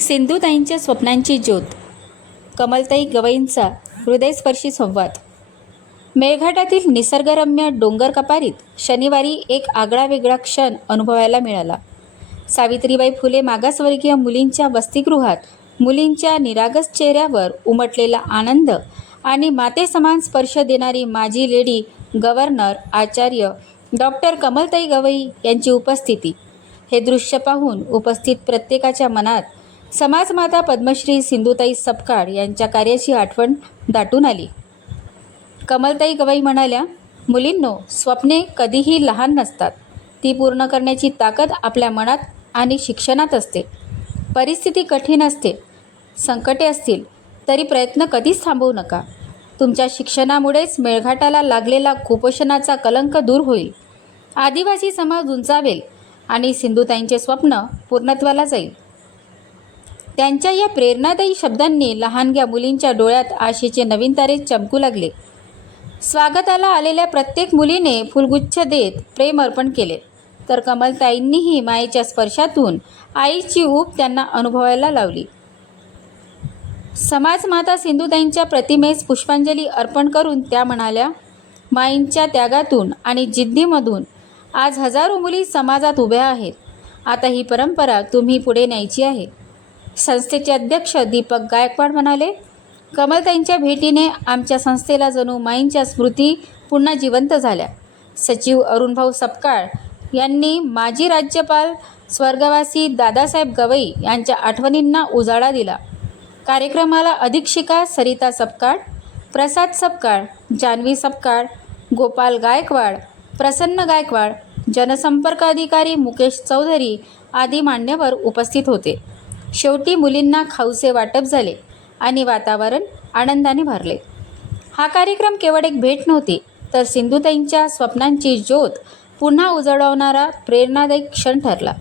सिंधुताईंच्या स्वप्नांची ज्योत, कमलताई गवईंचा हृदयस्पर्शी संवाद. मेळघाटातील निसर्गरम्य डोंगर कपारीत शनिवारी एक आगळावेगळा क्षण अनुभवायला मिळाला. सावित्रीबाई फुले मागासवर्गीय मुलींच्या वसतिगृहात मुलींच्या निरागस चेहऱ्यावर उमटलेला आनंद आणि मातेसमान स्पर्श देणारी माजी लेडी गव्हर्नर आचार्य डॉक्टर कमलताई गवई यांची उपस्थिती. हे दृश्य पाहून उपस्थित प्रत्येकाच्या मनात समाजमाता पद्मश्री सिंधुताई सपकाळ यांच्या कार्याची आठवण दाटून आली. कमलताई गवई म्हणाल्या, मुलींनो, स्वप्ने कधीही लहान नसतात. ती पूर्ण करण्याची ताकद आपल्या मनात आणि शिक्षणात असते. परिस्थिती कठीण असते, संकटे असतील तरी प्रयत्न कधीच थांबवू नका. तुमच्या शिक्षणामुळेच मेळघाटाला लागलेला कुपोषणाचा कलंक दूर होईल, आदिवासी समाज उंचावेल आणि सिंधुताईंचे स्वप्न पूर्णत्वाला जाईल. त्यांच्या या प्रेरणादायी शब्दांनी लहानग्या मुलींच्या डोळ्यात आशेचे नवीन तारे चमकू लागले. स्वागताला आलेल्या प्रत्येक मुलीने फुलगुच्छ देत प्रेम अर्पण केले, तर कमलताईंनीही मायेच्या स्पर्शातून आईची ऊब त्यांना अनुभवायला लावली. समाजमाता सिंधुताईंच्या प्रतिमेस पुष्पांजली अर्पण करून त्या म्हणाल्या, माईंच्या त्यागातून आणि जिद्दीमधून आज हजारो मुली समाजात उभ्या आहेत. आता ही परंपरा तुम्ही पुढे न्यायची आहे. संस्थेचे अध्यक्ष दीपक गायकवाड म्हणाले, कमलताईंच्या भेटीने आमच्या संस्थेला जणू माईंच्या स्मृती पुन्हा जिवंत झाल्या. सचिव अरुणभाऊ सपकाळ यांनी माजी राज्यपाल स्वर्गवासी दादासाहेब गवई यांच्या आठवणींना उजाळा दिला. कार्यक्रमाला अधीक्षिका सरिता सपकाळ, प्रसाद सपकाळ, जान्हवी सपकाळ, गोपाल गायकवाड, प्रसन्न गायकवाड, जनसंपर्क अधिकारी मुकेश चौधरी आदी मान्यवर उपस्थित होते. शेवटी मुलींना खाऊचे वाटप झाले आणि वातावरण आनंदाने भरले. हा कार्यक्रम केवळ एक भेट नव्हती, तर सिंधुताईंच्या स्वप्नांची ज्योत पुन्हा उजळवणारा प्रेरणादायी क्षण ठरला.